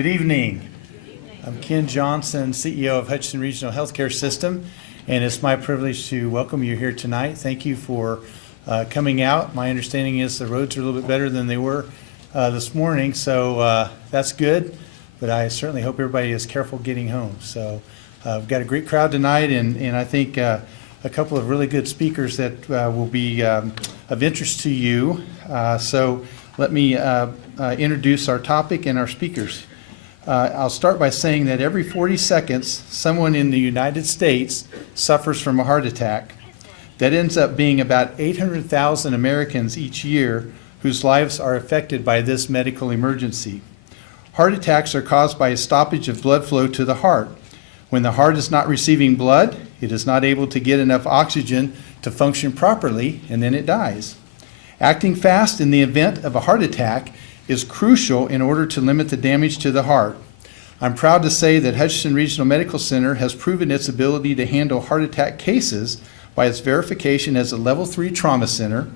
Good evening. I'm Ken Johnson, CEO of Hutchinson Regional Healthcare System, and it's my privilege to welcome you here tonight. Thank you for coming out. My understanding is the roads are a little bit better than they were this morning, so that's good, but I certainly hope everybody is careful getting home. So we've got a great crowd tonight, and I think a couple of really good speakers that will be of interest to you. So let me introduce our topic and our speakers. I'll start by saying that every 40 seconds, someone in the United States suffers from a heart attack. That ends up being about 800,000 Americans each year whose lives are affected by this medical emergency. Heart attacks are caused by a stoppage of blood flow to the heart. When the heart is not receiving blood, it is not able to get enough oxygen to function properly, and then it dies. Acting fast in the event of a heart attack is crucial in order to limit the damage to the heart. I'm proud to say that Hutchinson Regional Medical Center has proven its ability to handle heart attack cases by its verification as a Level 3 trauma center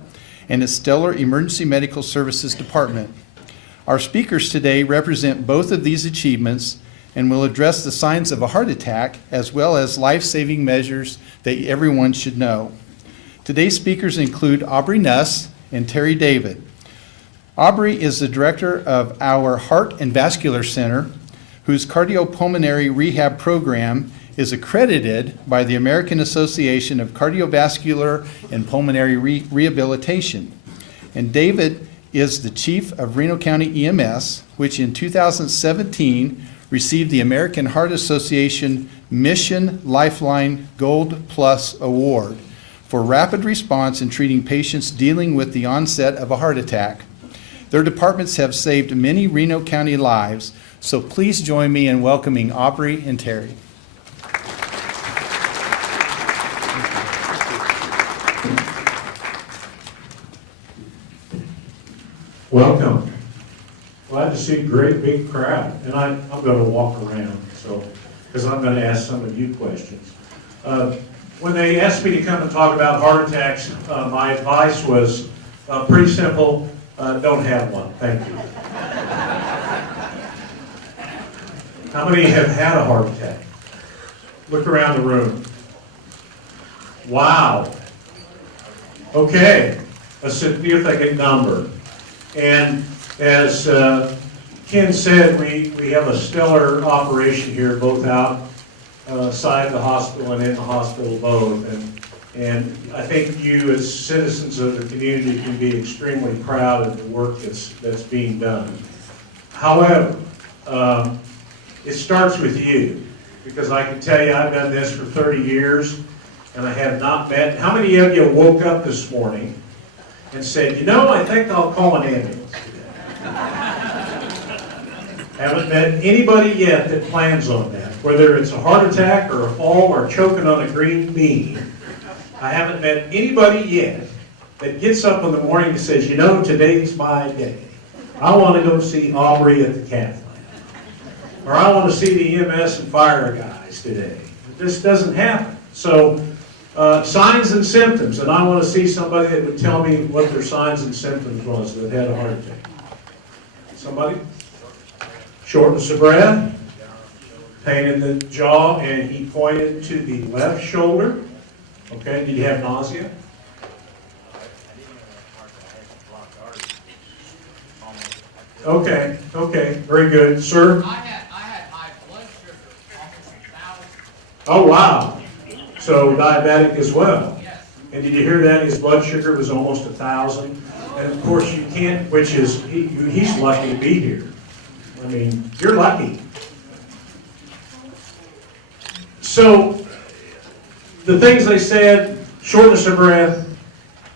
and its stellar emergency medical services department. Our speakers today represent both of these achievements and will address the signs of a heart attack as well as life-saving measures that everyone should know. Today's speakers include Aubrey Nuss and Terry David. Aubrey is the director of our Heart and Vascular Center, whose cardiopulmonary rehab program is accredited by the American Association of Cardiovascular and Pulmonary Rehabilitation. And David is the chief of Reno County EMS, which in 2017 received the American Heart Association Mission Lifeline Gold Plus Award for rapid response in treating patients dealing with the onset of a heart attack. Their departments have saved many Reno County lives, so please join me in welcoming Aubrey and Terry. Welcome. Glad to see a great big crowd, and I'm going to walk around, because I'm going to ask some of you questions. When they asked me to come and talk about heart attacks, my advice was pretty simple. Don't have one, thank you. How many have had a heart attack? Look around the room. Wow. Okay, a significant number. And as Ken said, we have a stellar operation here, both outside the hospital and in the hospital both. And I think you, as citizens of the community, can be extremely proud of the work that's being done. However, it starts with you, because I can tell you I've done this for 30 years, and I have not met. How many of you woke up this morning and said, you know, I think I'll call an ambulance today? Haven't met anybody yet that plans on that, whether it's a heart attack or a fall or choking on a green bean. I haven't met anybody yet that gets up in the morning and says, you know, today's my day. I want to go see Aubrey at the cath lab. Or I want to see the EMS and fire guys today. This doesn't happen. So signs and symptoms, and I want to see somebody that would tell me what their signs and symptoms was that had a heart attack. Somebody? Shortness of breath, pain in the jaw, and he pointed to the left shoulder. Okay, did you have nausea? Okay, very good. Sir? I had high blood sugar, almost 1,000. Oh, wow. So diabetic as well. Yes. And did you hear that? His blood sugar was almost 1,000. And of course you can't, which is, he's lucky to be here. I mean, you're lucky. So, the things they said, shortness of breath,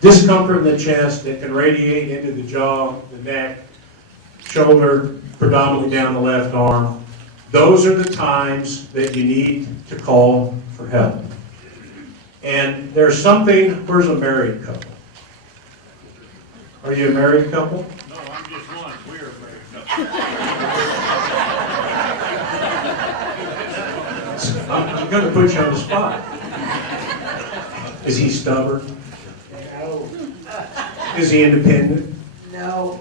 discomfort in the chest that can radiate into the jaw, the neck, shoulder, predominantly down the left arm. Those are the times that you need to call for help. And there's something, where's a married couple? Are you a married couple? No, I'm just one. We're a married couple. I'm going to put you on the spot. Is he stubborn? No. Is he independent? No.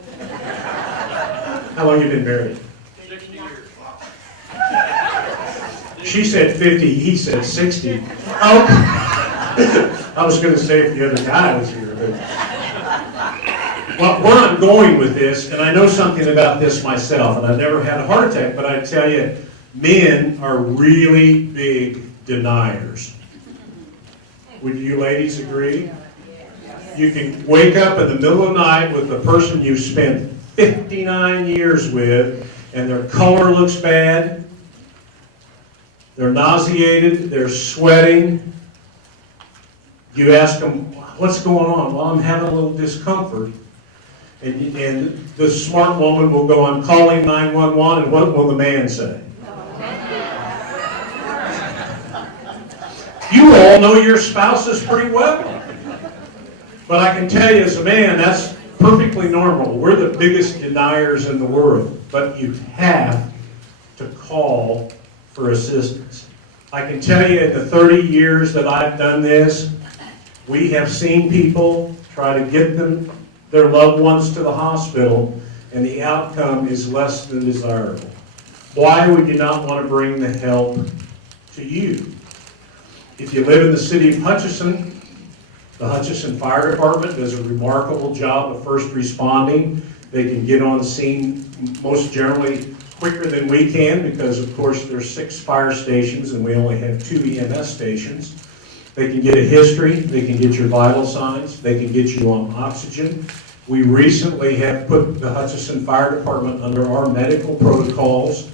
How long have you been married? 60 years. she said 50, he said 60. Oh, I was going to say if the other guy was here. But where I'm going with this, and I know something about this myself, and I've never had a heart attack, but I tell you, men are really big deniers. Would you ladies agree? You can wake up in the middle of the night with the person you spent 59 years with, and their color looks bad, they're nauseated, they're sweating. You ask them, what's going on? Well, I'm having a little discomfort. And the smart woman will go, I'm calling 911, and what will the man say? You all know your spouses pretty well. But I can tell you as a man, that's perfectly normal. We're the biggest deniers in the world. But you have to call for assistance. I can tell you in the 30 years that I've done this, we have seen people try to get their loved ones to the hospital, and the outcome is less than desirable. Why would you not want to bring the help to you? If you live in the city of Hutchinson, the Hutchinson Fire Department does a remarkable job of first responding. They can get on the scene most generally quicker than we can because, of course, there's 6 fire stations and we only have 2 EMS stations. They can get a history, they can get your vital signs, they can get you on oxygen. We recently have put the Hutchinson Fire Department under our medical protocols.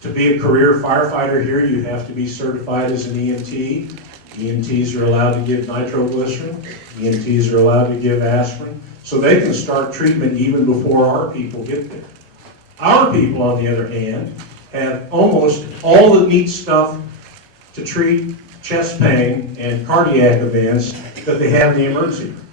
To be a career firefighter here, you have to be certified as an EMT. EMTs are allowed to give nitroglycerin. EMTs are allowed to give aspirin. So they can start treatment even before our people get there. Our people, on the other hand, have almost all the neat stuff to treat chest pain and cardiac events that they have in the emergency room.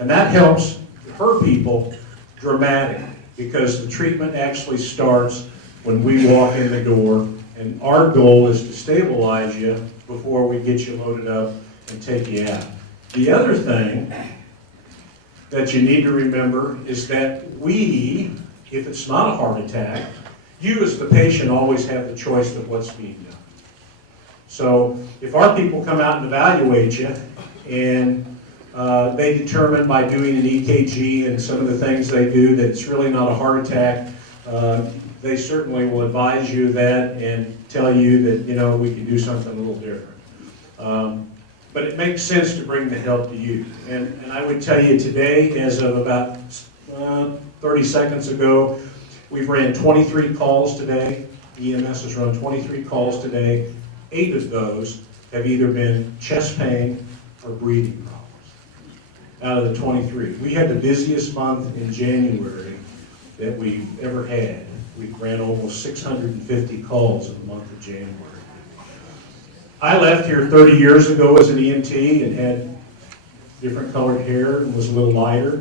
And that helps her people dramatically because the treatment actually starts when we walk in the door, and our goal is to stabilize you before we get you loaded up and take you out. The other thing that you need to remember is that we, if it's not a heart attack, you as the patient always have the choice of what's being done. So if our people come out and evaluate you, and they determine by doing an EKG and some of the things they do that it's really not a heart attack, they certainly will advise you that and tell you that, you know, we can do something a little different. But it makes sense to bring the help to you. And I would tell you today, as of about 30 seconds ago, we've ran 23 calls today. EMS has run 23 calls today. 8 of those have either been chest pain or breathing problems out of the 23. We had the busiest month in January that we've ever had. We ran almost 650 calls in the month of January. I left here 30 years ago as an EMT and had different colored hair and was a little lighter.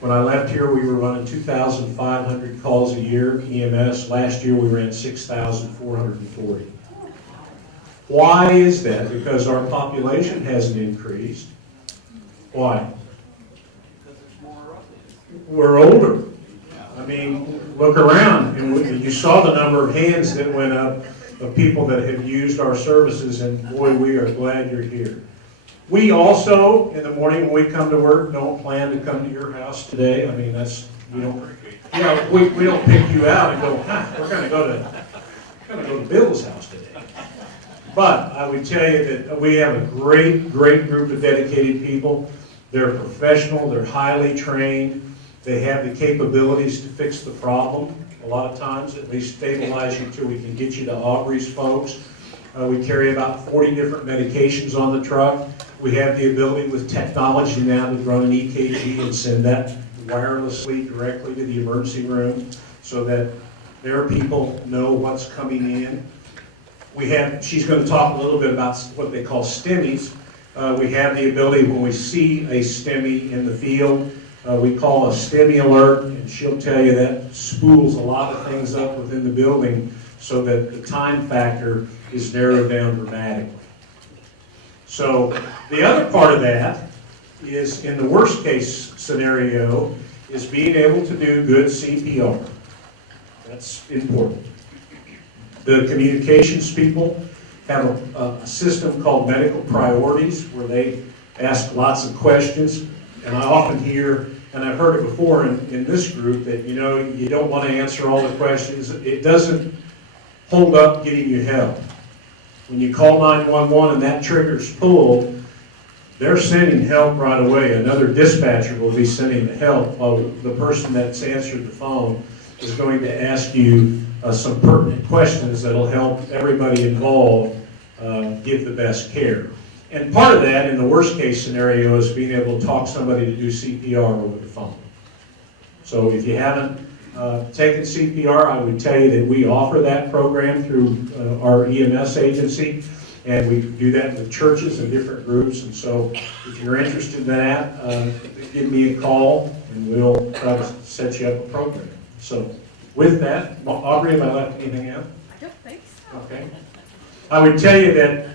When I left here, we were running 2,500 calls a year, EMS. Last year, we ran 6,440. Why is that? Because our population hasn't increased. Why? We're older. I mean, look around, and you saw the number of hands that went up of people that have used our services, and boy, we are glad you're here. We also, in the morning when we come to work, don't plan to come to your house today. I mean, we don't pick you out and go, we're going to go to Bill's house today. But I would tell you that we have a great group of dedicated people. They're professional, they're highly trained, they have the capabilities to fix the problem. A lot of times, at least stabilize you until we can get you to Aubrey's folks. We carry about 40 different medications on the truck. We have the ability with technology now to run an EKG and send that wirelessly directly to the emergency room so that their people know what's coming in. She's going to talk a little bit about what they call STEMIs. We have the ability when we see a STEMI in the field, we call a STEMI alert, and she'll tell you that spools a lot of things up within the building so that the time factor is narrowed down dramatically. So the other part of that is, in the worst case scenario, is being able to do good CPR. That's important. The communications people have a system called Medical Priorities where they ask lots of questions. And I often hear, and I've heard it before in this group, that you don't want to answer all the questions. It doesn't hold up getting you help. When you call 911 and that trigger's pulled, they're sending help right away. Another dispatcher will be sending the help while the person that's answered the phone is going to ask you some pertinent questions that'll help everybody involved give the best care. And part of that, in the worst case scenario, is being able to talk somebody to do CPR over the phone. So if you haven't taken CPR, I would tell you that we offer that program through our EMS agency, and we do that with churches and different groups. And so if you're interested in that, give me a call and we'll try to set you up a program. So with that, Aubrey, have I left anything out? I don't think so. Okay. I would tell you that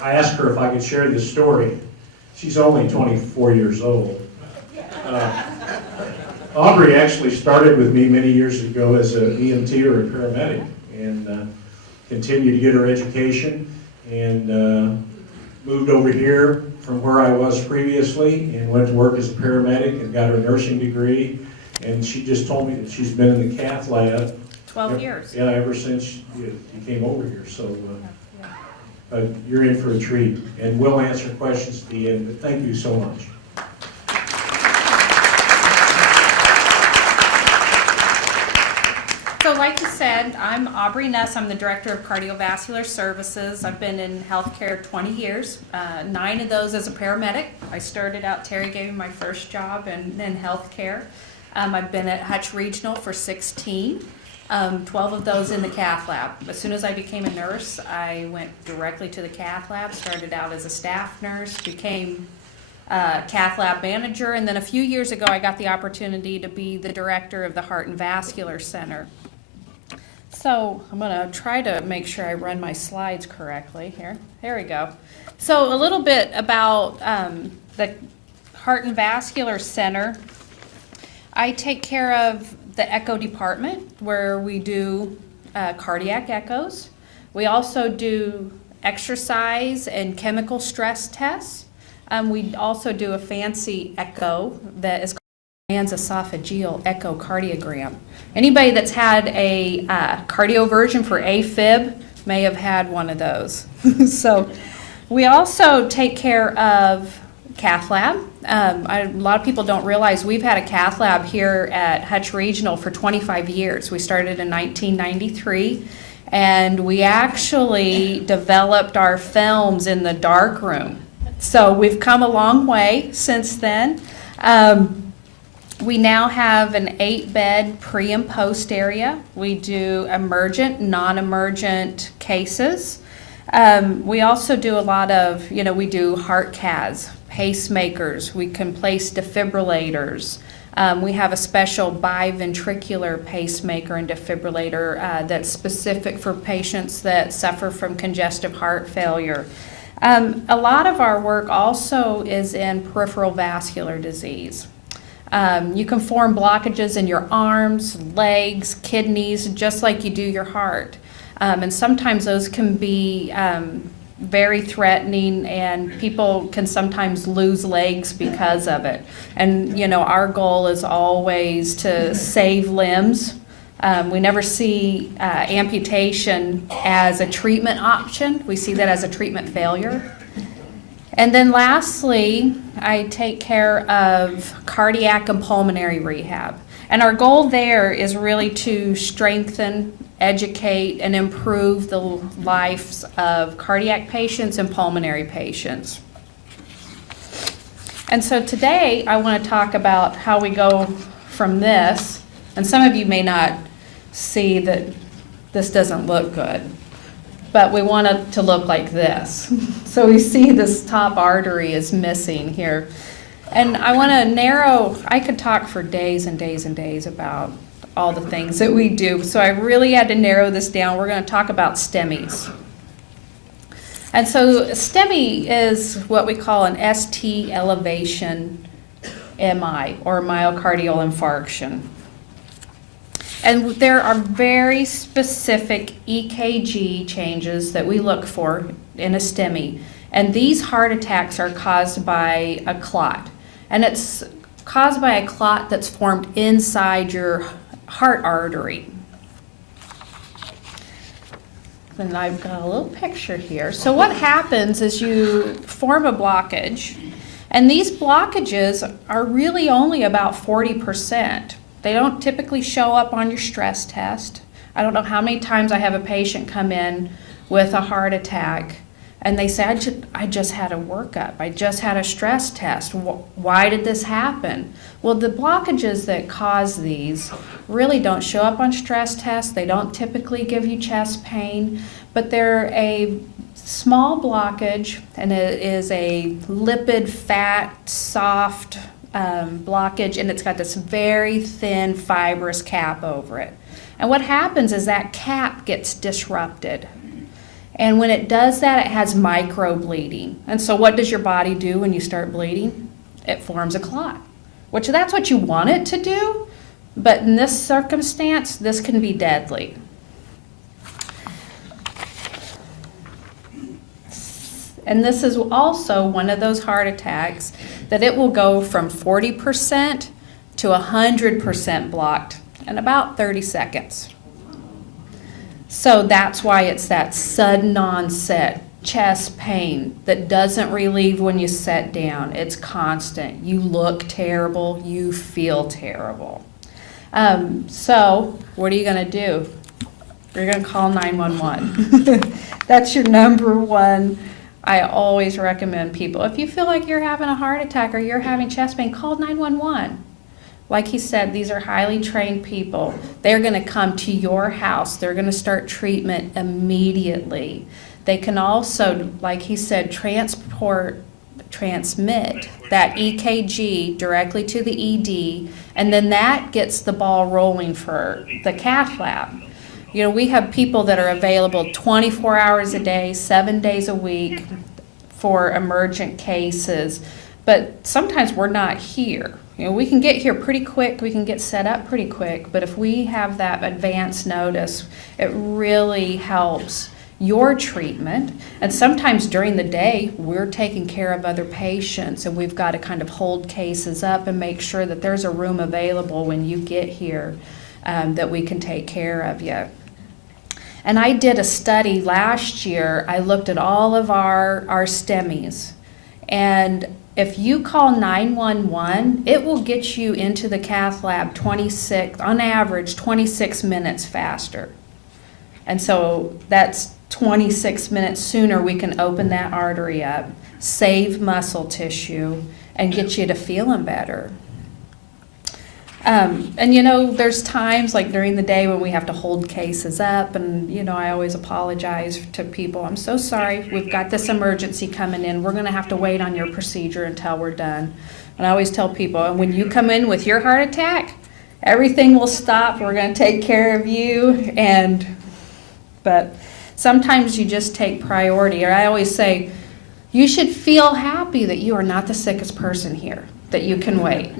I asked her if I could share this story. She's only 24 years old. Aubrey actually started with me many years ago as an EMT or a paramedic, and continued to get her education, and moved over here from where I was previously and went to work as a paramedic and got her nursing degree. And she just told me that she's been in the cath lab 12 years. yeah, ever since you came over here. So you're in for a treat, and we'll answer questions at the end. But thank you so much. So like you said, I'm Aubrey Ness. I'm the Director of Cardiovascular Services. I've been in healthcare 20 years, 9 of those as a paramedic. I started out, Terry gave me my first job in healthcare. I've been at Hutch Regional for 16, 12 of those in the cath lab. As soon as I became a nurse, I went directly to the cath lab, started out as a staff nurse, became cath lab manager, and then a few years ago I got the opportunity to be the director of the Heart and Vascular Center. So I'm going to try to make sure I run my slides correctly here. There we go. So a little bit about the Heart and Vascular Center. I take care of the echo department where we do cardiac echoes. We also do exercise and chemical stress tests. We also do a fancy echo that is called transesophageal echocardiogram. Anybody that's had a cardioversion for AFib may have had one of those. So we also take care of cath lab. A lot of people don't realize we've had a cath lab here at Hutch Regional for 25 years. We started in 1993, and we actually developed our films in the dark room. So we've come a long way since then. We now have an 8-bed pre and post area. We do emergent, non-emergent cases. We also do a lot of, we do heart caths, pacemakers. We can place defibrillators. We have a special biventricular pacemaker and defibrillator that's specific for patients that suffer from congestive heart failure. A lot of our work also is in peripheral vascular disease. You can form blockages in your arms, legs, kidneys, just like you do your heart. And sometimes those can be very threatening, and people can sometimes lose legs because of it. And, our goal is always to save limbs. We never see amputation as a treatment option. We see that as a treatment failure. And then lastly, I take care of cardiac and pulmonary rehab. And our goal there is really to strengthen, educate, and improve the lives of cardiac patients and pulmonary patients. And so today I want to talk about how we go from this, and some of you may not see that this doesn't look good, but we want it to look like this. So we see this top artery is missing here. And I want to narrow, I could talk for days and days and days about all the things that we do. So I really had to narrow this down. We're going to talk about STEMIs. And so STEMI is what we call an ST elevation MI, or myocardial infarction. And there are very specific EKG changes that we look for in a STEMI. And these heart attacks are caused by a clot. And it's caused by a clot that's formed inside your heart artery. And I've got a little picture here. So what happens is you form a blockage, and these blockages are really only about 40%. They don't typically show up on your stress test. I don't know how many times I have a patient come in with a heart attack and they say, I just had a workup. I just had a stress test. Why did this happen? Well, the blockages that cause these really don't show up on stress tests. They don't typically give you chest pain, but they're a small blockage, and it is a lipid, fat, soft blockage, and it's got this very thin fibrous cap over it. And what happens is that cap gets disrupted. And when it does that, it has microbleeding. And so what does your body do when you start bleeding? It forms a clot, which that's what you want it to do, but in this circumstance, this can be deadly. And this is also one of those heart attacks that it will go from 40% to 100% blocked in about 30 seconds. So that's why it's that sudden onset chest pain that doesn't relieve when you sit down. It's constant. You look terrible. You feel terrible. So what are you going to do? You're going to call 911. That's your number one. I always recommend people, if you feel like you're having a heart attack or you're having chest pain, call 911. Like he said, these are highly trained people. They're going to come to your house. They're going to start treatment immediately. They can also, like he said, transmit that EKG directly to the ED, and then that gets the ball rolling for the cath lab. You know, we have people that are available 24 hours a day, 7 days a week for emergent cases, but sometimes we're not here. You know, we can get here pretty quick, we can get set up pretty quick, but if we have that advance notice, it really helps your treatment. And sometimes during the day, we're taking care of other patients, and we've got to kind of hold cases up and make sure that there's a room available when you get here, that we can take care of you. And I did a study last year. I looked at all of our STEMIs, and if you call 911, it will get you into the cath lab on average, 26 minutes faster. And so that's 26 minutes sooner we can open that artery up, save muscle tissue, and get you to feeling better. And you know, there's times like during the day when we have to hold cases up, and you know, I always apologize to people. I'm so sorry, we've got this emergency coming in. We're gonna have to wait on your procedure until we're done. And I always tell people, when you come in with your heart attack, everything will stop. We're gonna take care of you. But sometimes you just take priority. Or I always say, you should feel happy that you are not the sickest person here, that you can wait.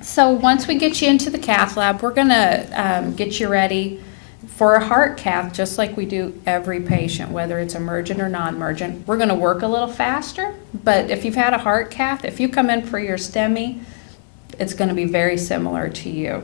So once we get you into the cath lab, we're going to get you ready for a heart cath, just like we do every patient, whether it's emergent or non-emergent. We're going to work a little faster, but if you've had a heart cath, if you come in for your STEMI, it's going to be very similar to you.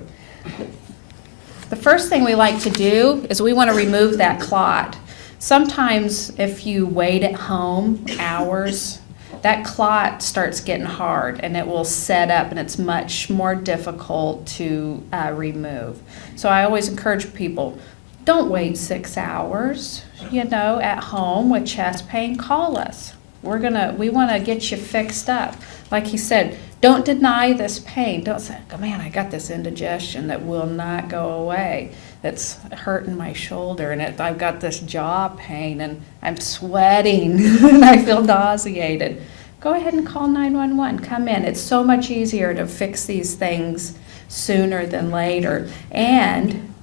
The first thing we like to do is we want to remove that clot. Sometimes if you wait at home hours, that clot starts getting hard and it will set up, and it's much more difficult to remove. So I always encourage people, don't wait 6 hours, you know, at home with chest pain. Call us. We want to get you fixed up. Like he said, don't deny this pain. Don't say, oh man, I got this indigestion that will not go away. It's hurting my shoulder, and I've got this jaw pain, and I'm sweating, and I feel nauseated. Go ahead and call 911. Come in. It's so much easier to fix these things sooner than later. And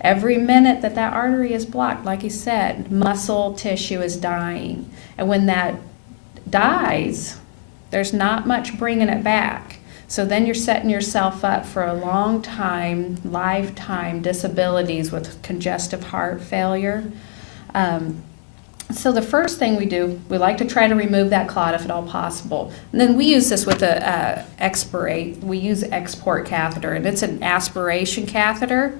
every minute that artery is blocked, like he said, muscle tissue is dying. And when that dies, there's not much bringing it back. So then you're setting yourself up for a long time, lifetime disabilities with congestive heart failure. So the first thing we do, we like to try to remove that clot if at all possible. And then we use this with a expirate. We use export catheter, and it's an aspiration catheter.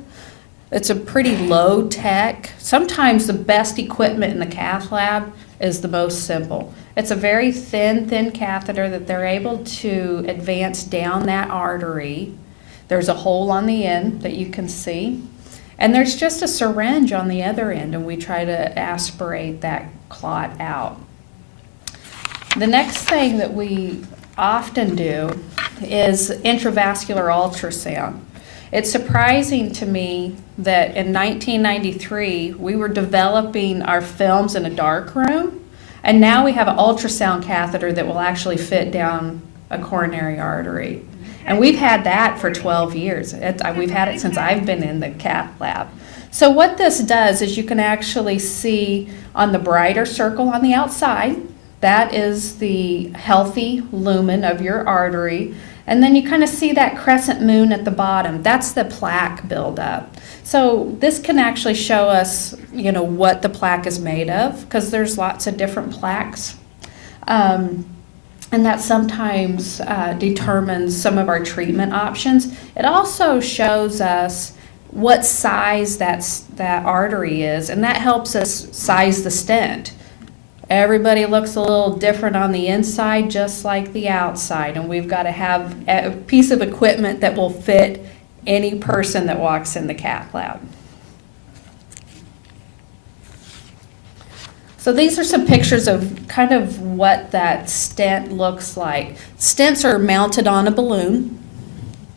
It's a pretty low tech. Sometimes the best equipment in the cath lab is the most simple. It's a very thin catheter that they're able to advance down that artery. There's a hole on the end that you can see. And there's just a syringe on the other end, and we try to aspirate that clot out. The next thing that we often do is intravascular ultrasound. It's surprising to me that in 1993, we were developing our films in a dark room, and now we have an ultrasound catheter that will actually fit down a coronary artery. And we've had that for 12 years. We've had it since I've been in the cath lab. So what this does is you can actually see on the brighter circle on the outside, that is the healthy lumen of your artery. And then you kind of see that crescent moon at the bottom. That's the plaque buildup. So this can actually show us, what the plaque is made of, because there's lots of different plaques. And that sometimes determines some of our treatment options. It also shows us what size that artery is, and that helps us size the stent. Everybody looks a little different on the inside, just like the outside, and we've got to have a piece of equipment that will fit any person that walks in the cath lab. So these are some pictures of kind of what that stent looks like. Stents are mounted on a balloon.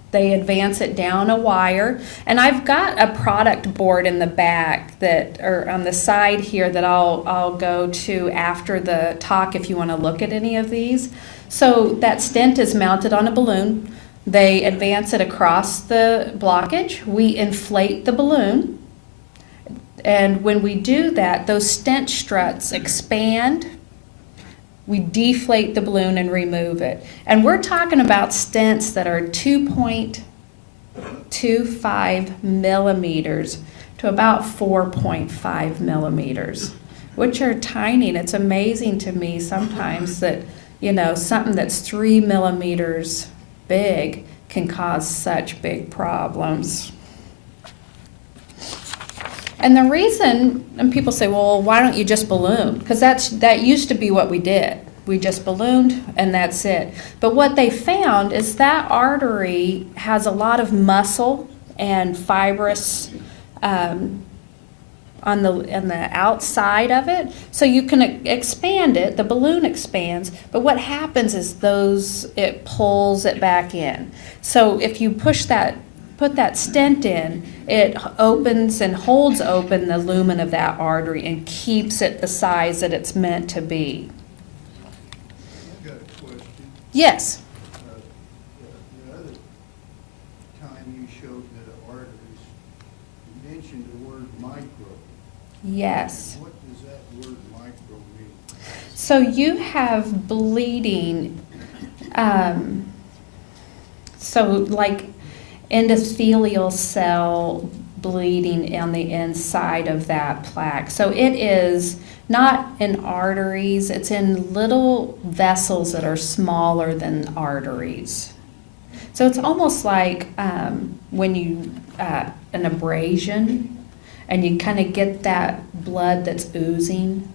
They advance it down a wire. And I've got a product board in the back or on the side here that I'll go to after the talk if you want to look at any of these. So that stent is mounted on a balloon. They advance it across the blockage. We inflate the balloon. And when we do that, those stent struts expand. We deflate the balloon and remove it. And we're talking about stents that are 2.25 millimeters to about 4.5 millimeters, which are tiny. And it's amazing to me sometimes that, something that's 3 millimeters big can cause such big problems. And the reason, and people say, well, why don't you just balloon? Because that used to be what we did. We just ballooned and that's it. But what they found is that artery has a lot of muscle and fibrous on the outside of it. So you can expand it, the balloon expands, but what happens is it pulls it back in. So if you put that stent in, it opens and holds open the lumen of that artery and keeps it the size that it's meant to be. I've got a question. Yes. The other time you showed the arteries, you mentioned the word micro. Yes. What does that word micro mean? So you have bleeding, so like endothelial cell bleeding on the inside of that plaque. So it is not in arteries, it's in little vessels that are smaller than arteries. So it's almost like when you, an abrasion, and you kind of get that blood that's oozing.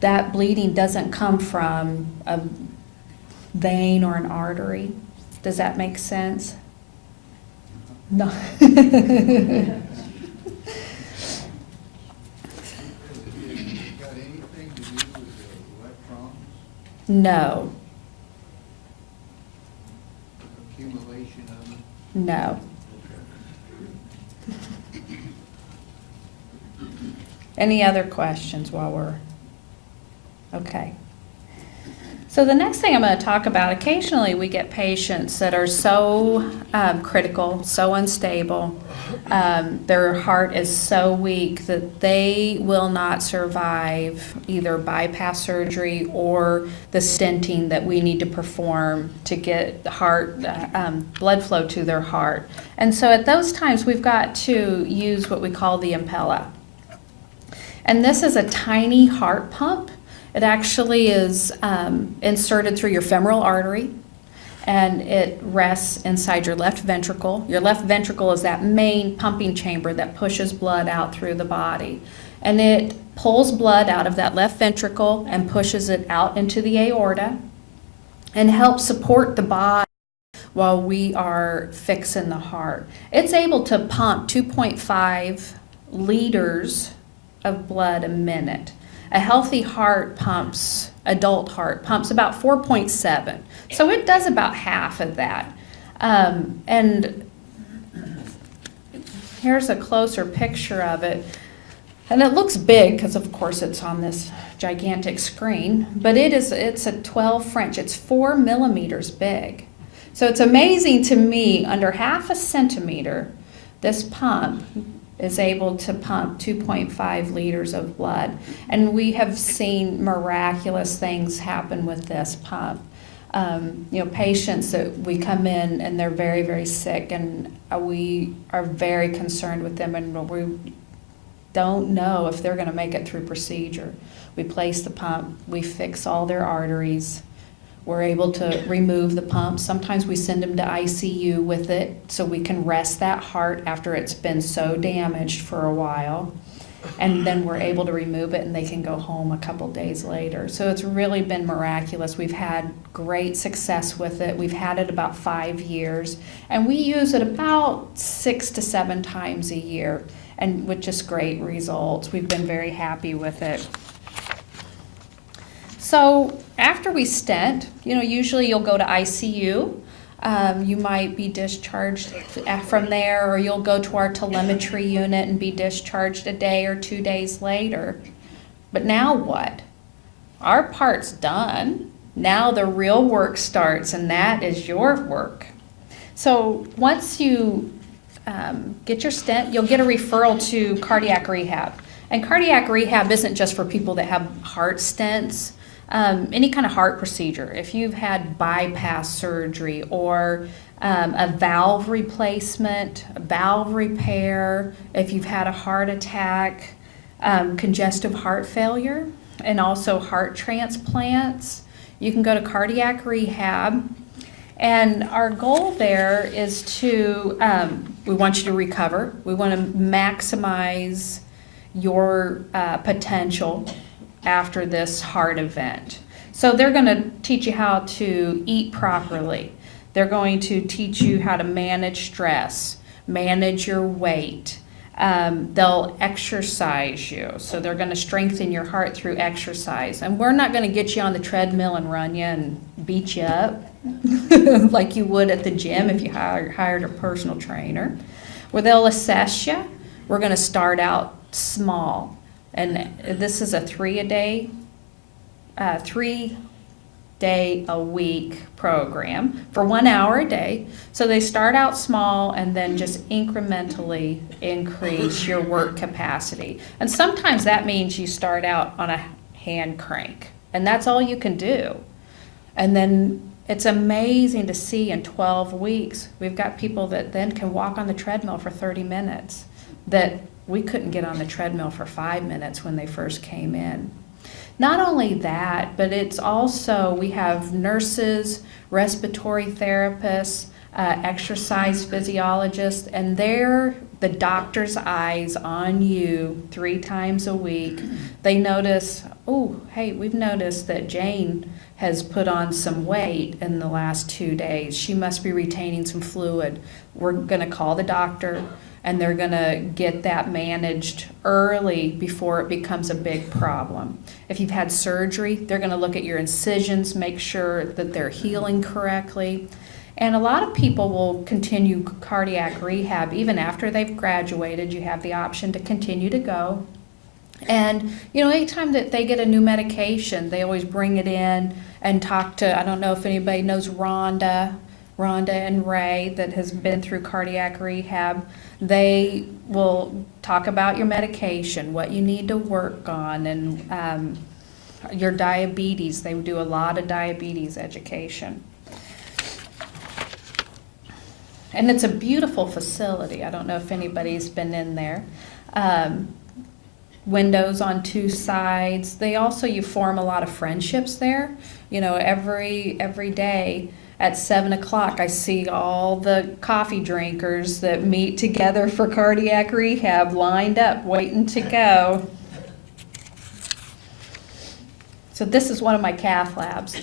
That bleeding doesn't come from a vein or an artery. Does that make sense? No. Has it got anything to do with the electrons, No, accumulation of them? no. Any other questions while we're, okay. So the next thing I'm going to talk about, occasionally we get patients that are so critical, so unstable, their heart is so weak that they will not survive either bypass surgery or the stenting that we need to perform to get heart blood flow to their heart. And so at those times we've got to use what we call the Impella. And this is a tiny heart pump. It actually is inserted through your femoral artery, and it rests inside your left ventricle. Your left ventricle is that main pumping chamber that pushes blood out through the body. And it pulls blood out of that left ventricle and pushes it out into the aorta and helps support the body while we are fixing the heart. It's able to pump 2.5 liters of blood a minute. A healthy heart pumps, adult heart pumps about 4.7. So it does about half of that. And here's a closer picture of it. And it looks big because of course it's on this gigantic screen, but it's a 12 French. It's 4 millimeters big. So it's amazing to me, under half a centimeter, this pump is able to pump 2.5 liters of blood. And we have seen miraculous things happen with this pump. Patients that we come in and they're very, very sick, and we are very concerned with them, and we don't know if they're going to make it through procedure. We place the pump, we fix all their arteries, we're able to remove the pump. Sometimes we send them to ICU with it so we can rest that heart after it's been so damaged for a while. And then we're able to remove it and they can go home a couple days later. So it's really been miraculous. We've had great success with it. We've had it about 5 years. And we use it about 6 to 7 times a year, and with just great results. We've been very happy with it. So after we stent, usually you'll go to ICU. You might be discharged from there, or you'll go to our telemetry unit and be discharged a day or 2 days later. But now what? Our part's done. Now the real work starts, and that is your work. So once you get your stent, you'll get a referral to cardiac rehab. And cardiac rehab isn't just for people that have heart stents. Any kind of heart procedure, if you've had bypass surgery or a valve replacement, a valve repair, if you've had a heart attack, congestive heart failure, and also heart transplants, you can go to cardiac rehab. And our goal there is to, we want you to recover. We want to maximize your potential after this heart event. So they're going to teach you how to eat properly. They're going to teach you how to manage stress, manage your weight. They'll exercise you. So they're going to strengthen your heart through exercise. And we're not going to get you on the treadmill and run you and beat you up like you would at the gym if you hired a personal trainer. Where they'll assess you. We're going to start out small. And this is a 3-day a week program for 1 hour a day. So they start out small and then just incrementally increase your work capacity. And sometimes that means you start out on a hand crank, and that's all you can do. And then it's amazing to see in 12 weeks, we've got people that then can walk on the treadmill for 30 minutes that we couldn't get on the treadmill for 5 minutes when they first came in. Not only that, but it's also, we have nurses, respiratory therapists, exercise physiologists, and they're the doctor's eyes on you 3 times a week. They notice, oh, hey, we've noticed that Jane has put on some weight in the last 2 days. She must be retaining some fluid. We're going to call the doctor, and they're going to get that managed early before it becomes a big problem. If you've had surgery, they're going to look at your incisions, make sure that they're healing correctly. And a lot of people will continue cardiac rehab even after they've graduated. You have the option to continue to go. And, anytime that they get a new medication, they always bring it in and talk to, I don't know if anybody knows Rhonda and Ray that has been through cardiac rehab. They will talk about your medication, what you need to work on, and your diabetes. They do a lot of diabetes education. And it's a beautiful facility. I don't know if anybody's been in there. Windows on two sides. You form a lot of friendships there. Every day at 7 o'clock, I see all the coffee drinkers that meet together for cardiac rehab lined up, waiting to go. So this is one of my cath labs.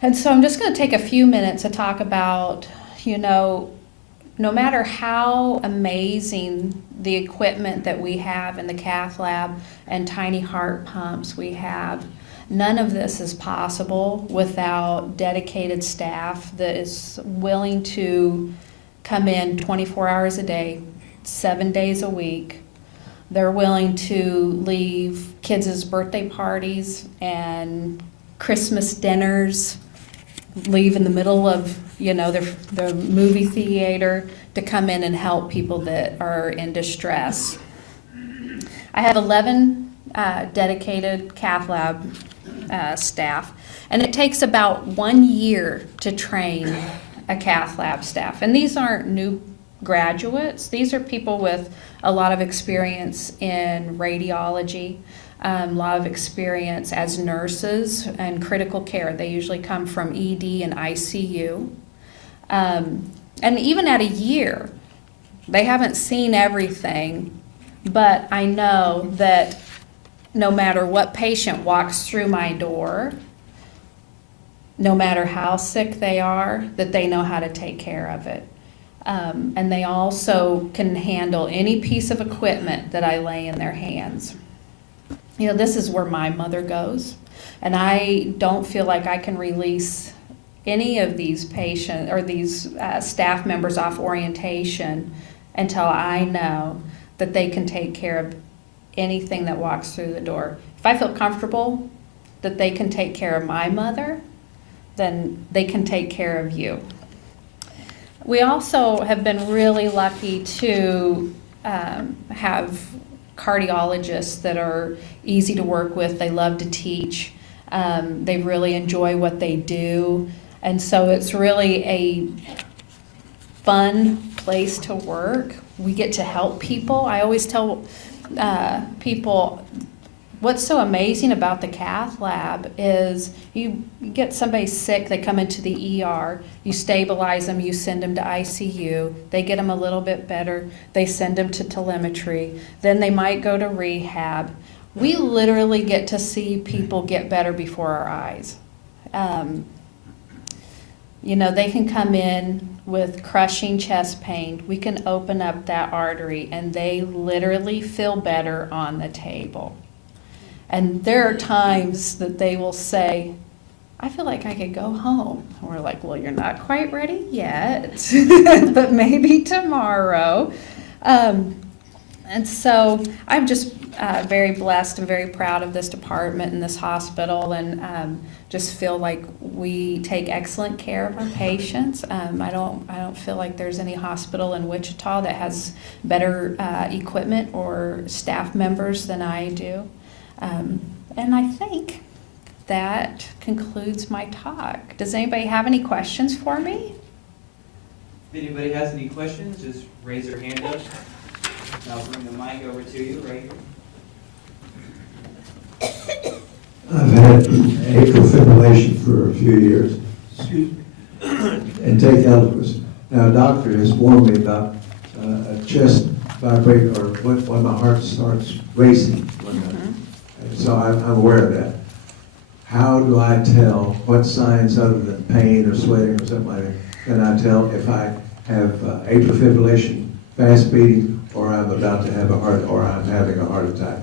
And so I'm just going to take a few minutes to talk about, no matter how amazing the equipment that we have in the cath lab and tiny heart pumps we have, none of this is possible without dedicated staff that is willing to come in 24 hours a day, 7 days a week. They're willing to leave kids' birthday parties and Christmas dinners, leave in the middle of their movie theater to come in and help people that are in distress. I have 11 dedicated cath lab staff, and it takes about 1 year to train a cath lab staff. And these aren't new graduates. These are people with a lot of experience in radiology, a lot of experience as nurses and critical care. They usually come from ED and ICU. And even at a year, they haven't seen everything, but I know that no matter what patient walks through my door, no matter how sick they are, that they know how to take care of it. And they also can handle any piece of equipment that I lay in their hands. This is where my mother goes, and I don't feel like I can release any of these patients or these staff members off orientation until I know that they can take care of anything that walks through the door. If I feel comfortable that they can take care of my mother, then they can take care of you. We also have been really lucky to have cardiologists that are easy to work with. They love to teach. They really enjoy what they do. And so it's really a fun place to work. We get to help people. I always tell people what's so amazing about the cath lab is you get somebody sick, they come into the ER, you stabilize them, you send them to ICU, they get them a little bit better, they send them to telemetry, then they might go to rehab. We literally get to see people get better before our eyes. They can come in with crushing chest pain. We can open up that artery and they literally feel better on the table. And there are times that they will say, I feel like I could go home. And we're like, well, you're not quite ready yet, but maybe tomorrow. And so I'm just very blessed and very proud of this department and this hospital, and just feel like we take excellent care of our patients. I don't feel like there's any hospital in Wichita that has better equipment or staff members than I do. And I think that concludes my talk. Does anybody have any questions for me? If anybody has any questions, just raise your hand up. And I'll bring the mic over to you right here. I've had atrial fibrillation for a few years, excuse me, and take Eliquis. Now, a doctor has warned me about a chest vibrate or when my heart starts racing. So I'm aware of that. How do I tell what signs other than pain or sweating or something like that can I tell if I have atrial fibrillation, fast beating, or I'm about to have a heart, or I'm having a heart attack?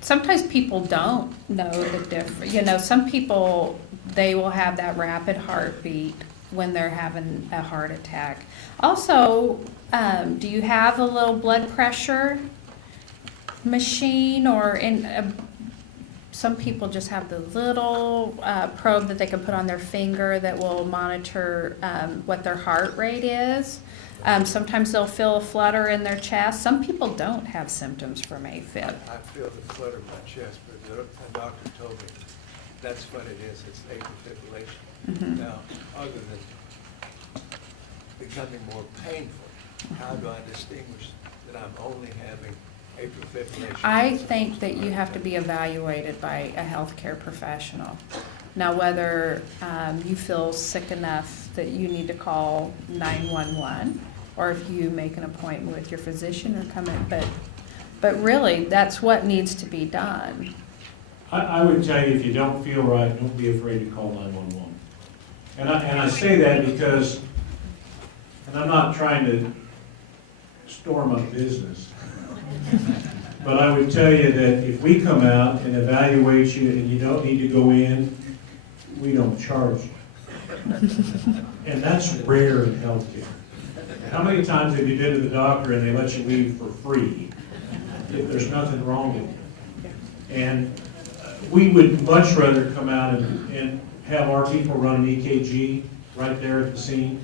Sometimes people don't know the difference. Some people, they will have that rapid heartbeat when they're having a heart attack. Also, do you have a little blood pressure? machine or in, some people just have the little probe that they can put on their finger that will monitor what their heart rate is. Sometimes they'll feel a flutter in their chest. Some people don't have symptoms from AFib. I feel the flutter in my chest, but the doctor told me that's what it is, it's atrial fibrillation. Now, other than becoming more painful, how do I distinguish that I'm only having atrial fibrillation? I think that you have to be evaluated by a healthcare professional. Now, whether you feel sick enough that you need to call 911, or if you make an appointment with your physician or come in, but really, that's what needs to be done. I would tell you, if you don't feel right, don't be afraid to call 911. And I say that because, and I'm not trying to storm up business, but I would tell you that if we come out and evaluate you and you don't need to go in, we don't charge you. And that's rare in healthcare. How many times have you been to the doctor and they let you leave for free if there's nothing wrong with you? And we would much rather come out and have our people run an EKG right there at the scene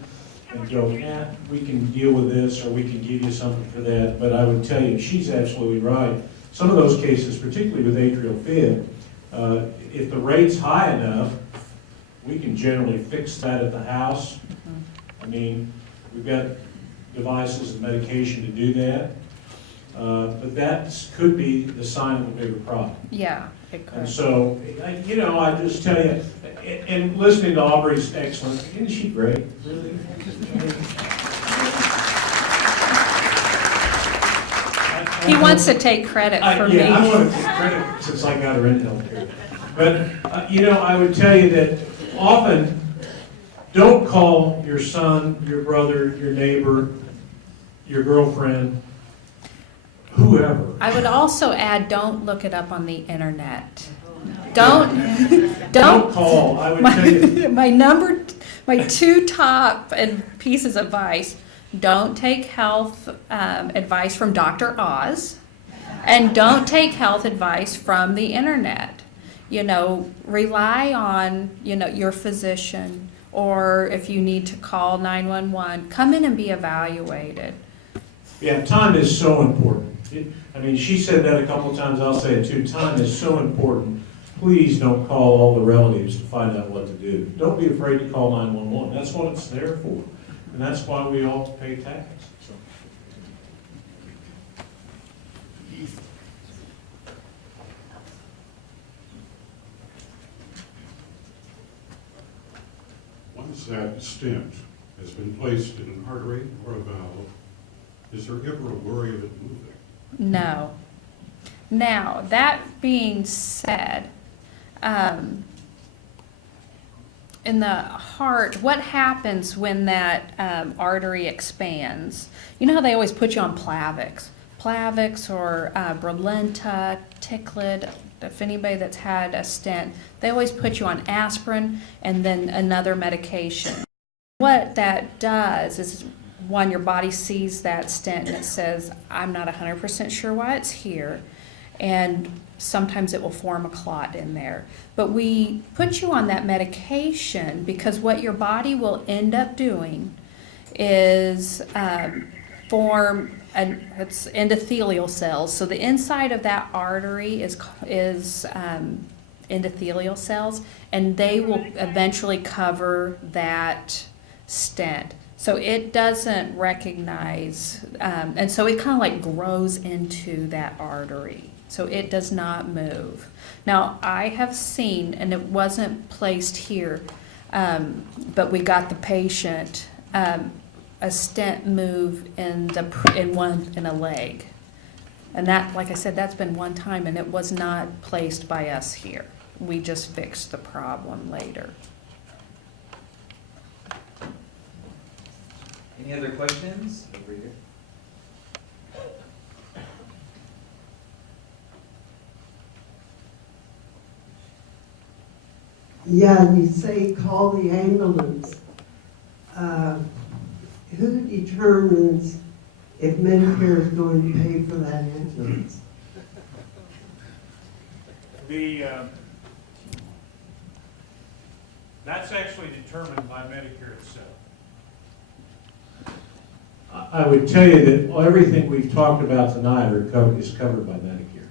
and go, yeah, we can deal with this, or we can give you something for that. But I would tell you, she's absolutely right. Some of those cases, particularly with atrial fib, if the rate's high enough, we can generally fix that at the house. I mean, we've got devices and medication to do that. But that could be the sign of a bigger problem. Yeah, it And could. so, I just tell you, and listening to Aubrey's excellent, isn't she great? Really? He wants to take credit for me. Yeah, I want to take credit since I got her in healthcare. But, I would tell you that often, don't call your son, your brother, your neighbor, your girlfriend, whoever. I would also add, don't look it up on the internet. Don't Call, I would tell you. my two top pieces of advice: don't take health advice from Dr. Oz, and don't take health advice from the internet. Rely on your physician, or if you need to call 911, come in and be evaluated. Yeah, time is so important. She said that a couple of times, I'll say it too. Time is so important. Please don't call all the relatives to find out what to do. Don't be afraid to call 911. That's what it's there for. And that's why we all pay tax. So. Once that stent has been placed in an artery or a valve, is there ever a worry of it moving? No. Now, that being said, in the heart, what happens when that artery expands? You know how they always put you on Plavix? Plavix or Brilinta, Ticlid. If anybody that's had a stent, they always put you on aspirin and then another medication. What that does is, one, your body sees that stent and it says, I'm not 100% sure why it's here, and sometimes it will form a clot in there. But we put you on that medication because what your body will end up doing is form it's endothelial cells. So the inside of that artery is endothelial cells, and they will eventually cover that stent. So it doesn't recognize, and so it kind of like grows into that artery. So it does not move. Now, I have seen, and it wasn't placed here, but we got the patient a stent move in a leg. And that, like I said, that's been one time, and it was not placed by us here. We just fixed the problem later. Any other questions? Over here. Yeah, you say call the ambulance. Who determines if Medicare is going to pay for that ambulance? That's actually determined by Medicare itself. I would tell you that everything we've talked about tonight is covered by Medicare.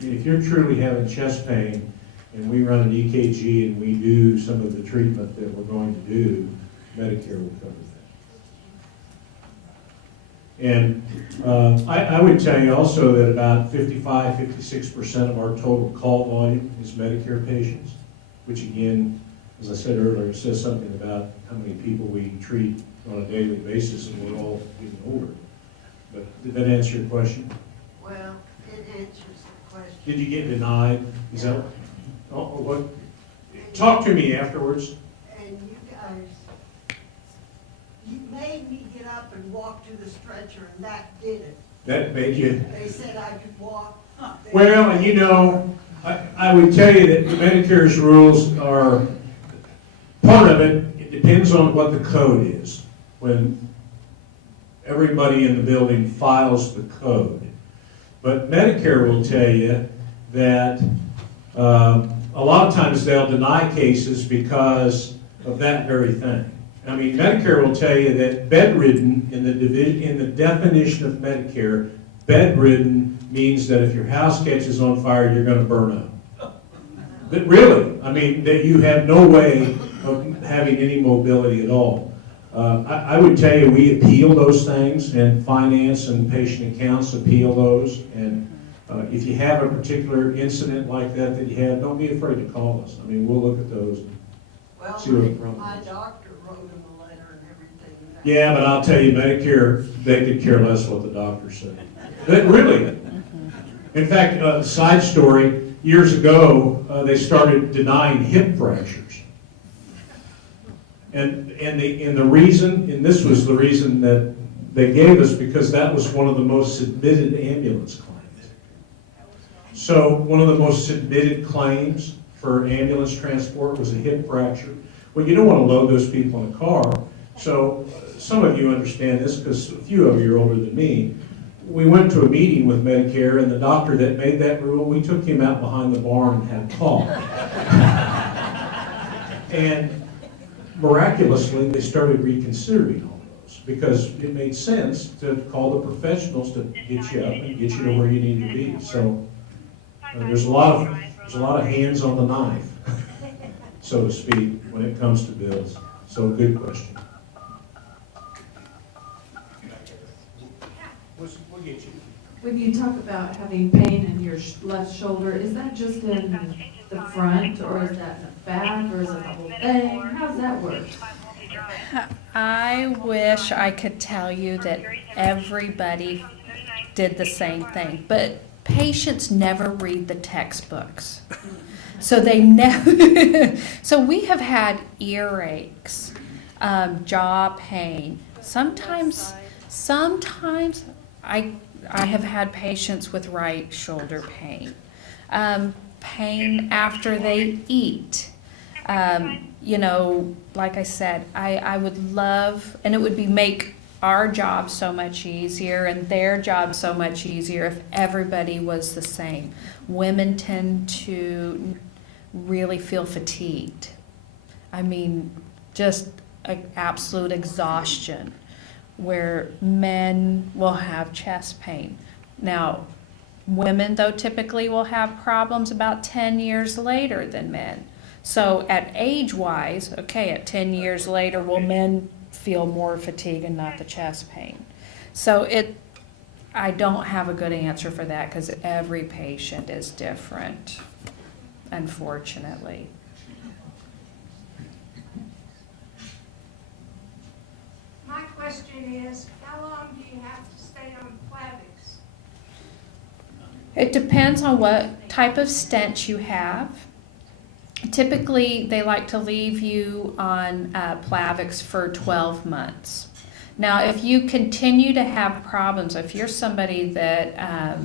I mean, if you're truly having chest pain and we run an EKG and we do some of the treatment that we're going to do, Medicare will cover that. And I would tell you also that about 56% of our total call volume is Medicare patients, which again, as I said earlier, says something about how many people we treat on a daily basis, and we're all getting older. But did that answer your question? Well, it answers the question. Did you get denied? Is that, what? Talk to me afterwards. And you guys, you made me get up and walk to the stretcher, and that did it. That made you, They said I could walk. well, and you know, I would tell you that the Medicare's rules are, part of it depends on what the code is. When everybody in the building files the code. But Medicare will tell you that a lot of times they'll deny cases because of that very thing. I mean, Medicare will tell you that bedridden, in the definition of Medicare, bedridden means that if your house catches on fire, you're going to burn up. That really, I mean, that you have no way of having any mobility at all. I would tell you, we appeal those things, and finance and patient accounts appeal those. And if you have a particular incident like that you have, don't be afraid to call us. I mean, we'll look at those. Well, See what the problem my is. doctor wrote him a letter and everything. Yeah, but I'll tell you, Medicare, they could care less what the doctor said. They, really. In fact, side story, years ago, they started denying hip fractures. And the reason, and this was the reason that they gave us, because that was one of the most submitted ambulance claims. So one of the most submitted claims for ambulance transport was a hip fracture. Well, you don't want to load those people in a car. So some of you understand this because a few of you are older than me. We went to a meeting with Medicare, and the doctor that made that rule, we took him out behind the barn and had a talk. And miraculously, they started reconsidering all those because it made sense to call the professionals to get you up and get you to where you need to be. So there's a lot of hands on the knife, so to speak, when it comes to bills. So good question. We'll get you. When you talk about having pain in your left shoulder, is that just in the front, or is that in the back, or is it the whole thing? How does that work? I wish I could tell you that everybody did the same thing, but patients never read the textbooks. So they never, so we have had earaches, jaw pain. Sometimes I have had patients with right shoulder pain, pain after they eat. You know, like I said, I would love, and it would make our job so much easier and their job so much easier if everybody was the same. Women tend to really feel fatigued. I mean, just absolute exhaustion, where men will have chest pain. Now, women, though, typically will have problems about 10 years later than men. So at age-wise, okay, at 10 years later, will men feel more fatigue and not the chest pain? So I don't have a good answer for that because every patient is different, unfortunately. My question is, how long do you have to stay on Plavix? It depends on what type of stent you have. Typically, they like to leave you on Plavix for 12 months. Now, if you continue to have problems, if you're somebody that,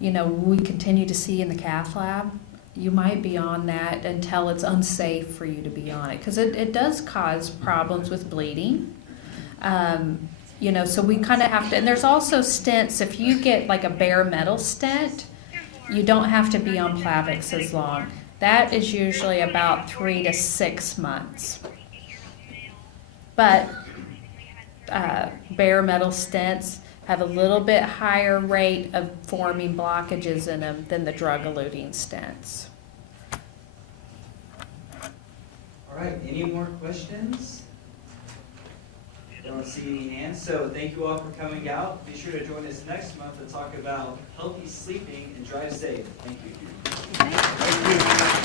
we continue to see in the cath lab, you might be on that until it's unsafe for you to be on it, because it does cause problems with bleeding. So we kind of have to, and there's also stents, if you get like a bare metal stent, You don't have to be on Plavix as long. That is usually about 3 to 6 months. But bare metal stents have a little bit higher rate of forming blockages in them than the drug-eluting stents. All right, any more questions? Don't see any hands, so thank you all for coming out. Be sure to join us next month to talk about healthy sleeping and drive safe. Thank you. Thank you.